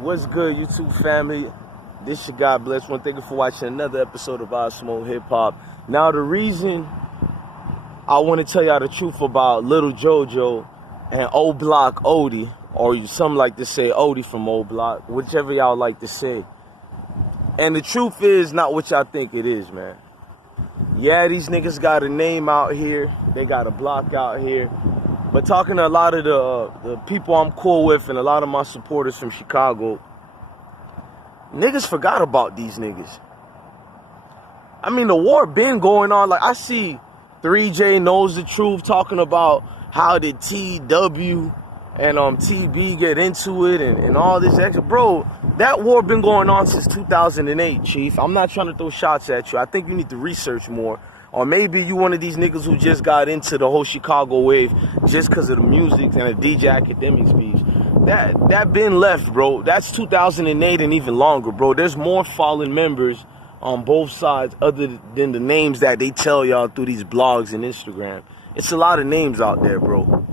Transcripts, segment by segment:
What's good, YouTube family? This your God Bless One. Thank you for watching another episode of I Smoke Hip Hop. Now, the reason I want to tell y'all the truth about Lil Jojo and Oblock Odee, or some like to say Odee from Oblock, whichever y'all like to say. And the truth is not what y'all think it is, man. Yeah, these niggas got a name out here. They got a block out here. But talking to a lot of the people I'm cool with and a lot of my supporters from Chicago, niggas forgot about these niggas. I mean, the war been going on. Like, I see 3J Knows the Truth talking about how did TW and TB get into it and all this extra. Bro, that war been going on since 2008, Chief. I'm not trying to throw shots at you. I think you need to research more. Or maybe you one of these niggas who just got into the whole Chicago wave just because of the music and the DJ Academics beef. That been left, bro. That's 2008 and even longer, bro. There's more fallen members on both sides other than the names that they tell y'all through these blogs and Instagram. It's a lot of names out there, bro.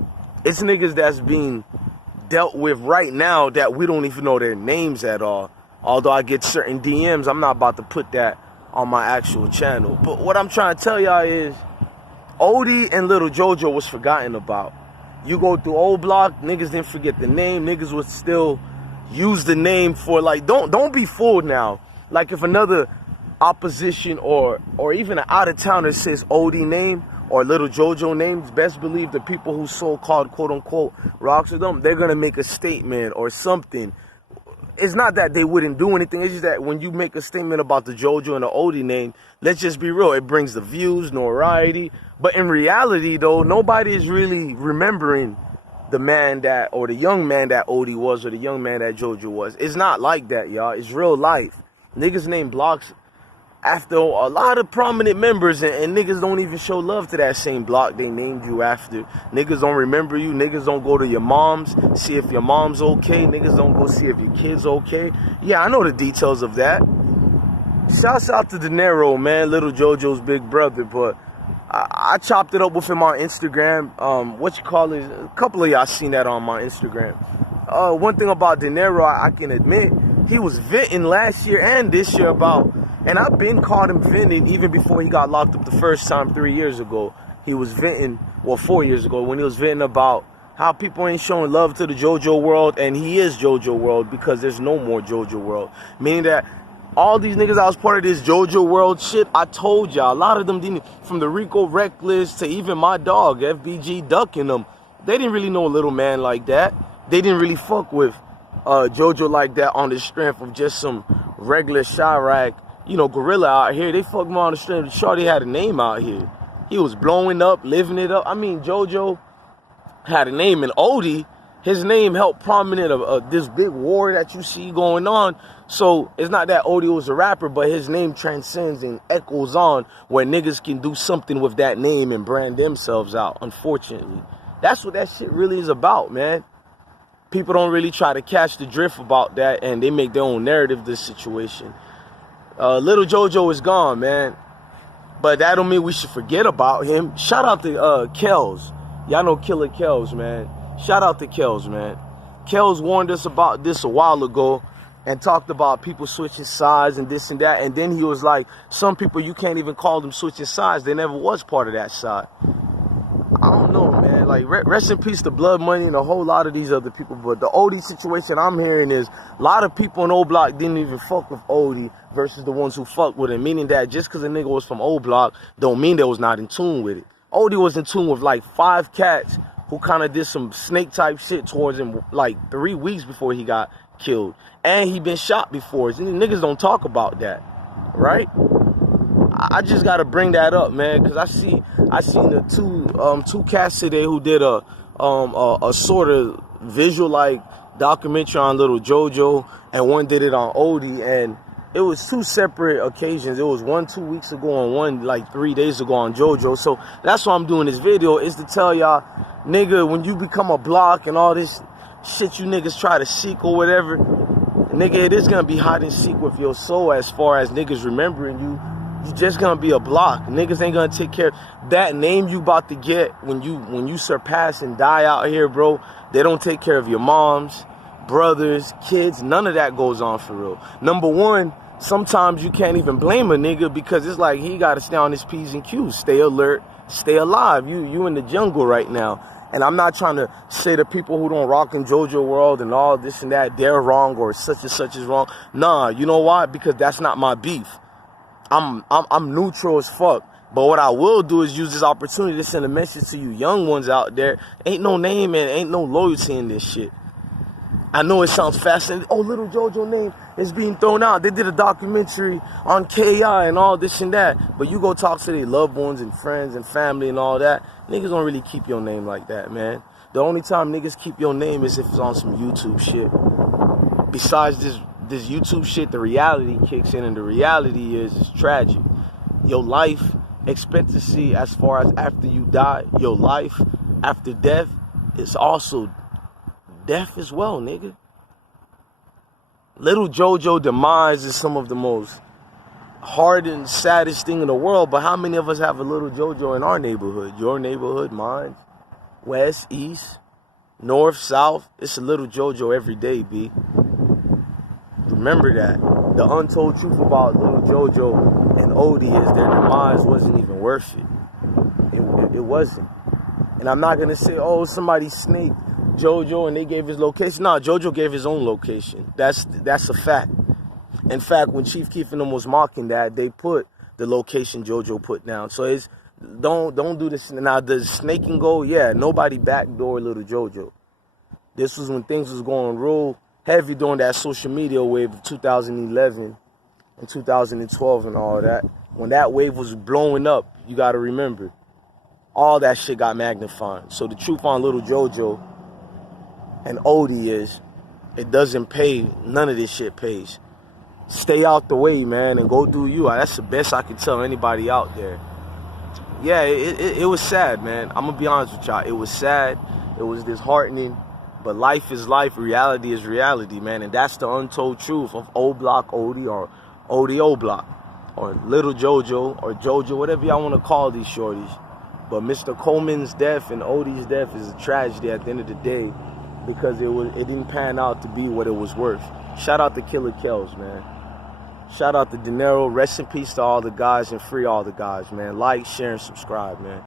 It's niggas that's being dealt with right now that we don't even know their names at all. Although I get certain DMs, I'm not about to put that on my actual channel. But what I'm trying to tell y'all is Odee and Lil Jojo was forgotten about. You go through Oblock, niggas didn't forget the name. Niggas would still use the name for, like, don't be fooled now. Like, if another opposition or even an out-of-towner says Odee name or Lil Jojo names, best believe the people who so-called quote-unquote rocks with them, they're gonna make a statement or something. It's not that they wouldn't do anything. It's just that when you make a statement about the JoJo and the Odee name, let's just be real. It brings the views, notoriety. But in reality, though, nobody is really remembering the man that, or the young man that Odee was, or the young man that JoJo was. It's not like that, y'all. It's real life. Niggas name blocks after a lot of prominent members, and niggas don't even show love to that same block they named you after. Niggas don't remember you. Niggas don't go to your mom's, see if your mom's okay. Niggas don't go see if your kid's okay. Yeah, I know the details of that. Shouts out to De Niro, man, Lil Jojo's big brother, but I chopped it up with him on Instagram. A couple of y'all seen that on my Instagram. One thing about De Niro, I can admit, he was venting last year and this year about, and I've been caught him venting even before he got locked up the first time 3 years ago. He was venting, well, 4 years ago, when he was venting about how people ain't showing love to the JoJo world, and he is JoJo world because there's no more JoJo world. Meaning that all these niggas that was part of this JoJo world shit, I told y'all, a lot of them didn't, from the Rico Reckless to even my dog, FBG ducking them, they didn't really know a little man like that. They didn't really fuck with JoJo like that on the strength of just some regular Chirac, you know, gorilla out here. They fucked him on the strength of Shorty had a name out here. He was blowing up, living it up. I mean, JoJo had a name, and Odee, his name helped prominent of this big war that you see going on. So it's not that Odee was a rapper, but his name transcends and echoes on where niggas can do something with that name and brand themselves out, unfortunately. That's what that shit really is about, man. People don't really try to catch the drift about that, and they make their own narrative of this situation. Lil Jojo is gone, man. But that don't mean we should forget about him. Shout out to Kells. Y'all know Killer Kells, man. Shout out to Kells, man. Kells warned us about this a while ago and talked about people switching sides and this and that. And then he was like, some people, you can't even call them switching sides. They never was part of that side. I don't know, man. Like, rest in peace to Blood Money and a whole lot of these other people. But the Odee situation I'm hearing is a lot of people in Oblock didn't even fuck with Odee versus the ones who fucked with him. Meaning that just because a nigga was from Oblock don't mean they was not in tune with it. Odee was in tune with like 5 cats who kind of did some snake type shit towards him like 3 weeks before he got killed. And he been shot before. Niggas don't talk about that, right? I just gotta bring that up, man, because I seen the two cats today who did a sort of visual like documentary on Lil Jojo, and one did it on Odee, and it was 2 separate occasions. It was one 2 weeks ago and one like 3 days ago on JoJo. So that's why I'm doing this video, is to tell y'all, nigga, when you become a block and all this shit you niggas try to seek or whatever, nigga, it is gonna be hide and seek with your soul as far as niggas remembering you. You just gonna be a block. Niggas ain't gonna take care of that name you about to get when you surpass and die out here, bro. They don't take care of your moms. brothers, kids, none of that goes on for real. Number one, sometimes you can't even blame a nigga because it's like he got to stay on his P's and Q's, stay alert, stay alive. You in the jungle right now. And I'm not trying to say the people who don't rock in JoJo world and all this and that, they're wrong or such and such is wrong. Nah, you know why? Because that's not my beef. I'm neutral as fuck. But what I will do is use this opportunity to send a message to you young ones out there. Ain't no name and ain't no loyalty in this shit. I know it sounds fascinating. Oh, Lil Jojo name is being thrown out. They did a documentary on KI and all this and that. But you go talk to their loved ones and friends and family and all that. Niggas don't really keep your name like that, man. The only time niggas keep your name is if it's on some YouTube shit. Besides this YouTube shit, the reality kicks in, and the reality is it's tragic. Your life expectancy as far as after you die, your life after death is also death as well, nigga. Lil Jojo demise is some of the most hard and saddest thing in the world, but how many of us have a Lil Jojo in our neighborhood? Your neighborhood, mine, west, east, north, south. It's a Lil Jojo every day, B. Remember that. The untold truth about Lil Jojo and Odee is their demise wasn't even worth it. It wasn't. And I'm not going to say, oh, somebody snaked JoJo and they gave his location. No, JoJo gave his own location. That's a fact. In fact, when Chief Keef and them was mocking that, they put the location JoJo put down. So it's don't do this. Now, does snaking go? Yeah, nobody backdoor Lil Jojo. This was when things was going real heavy during that social media wave of 2011 and 2012 and all that. When that wave was blowing up, you got to remember, all that shit got magnified. So the truth on Lil Jojo and Odee is, it doesn't pay. None of this shit pays. Stay out the way, man, and go do you. That's the best I can tell anybody out there. Yeah, it was sad, man. I'm going to be honest with y'all. It was sad. It was disheartening. But life is life. Reality is reality, man. And that's the untold truth of Oblock Odee or Odee Oblock or Lil Jojo or JoJo, whatever y'all want to call these shorties. But Mr. Coleman's death and Odee's death is a tragedy at the end of the day because it didn't pan out to be what it was worth. Shout out to Killer Kells, man. Shout out to De Niro. Rest in peace to all the guys and free all the guys, man. Like, share, and subscribe, man.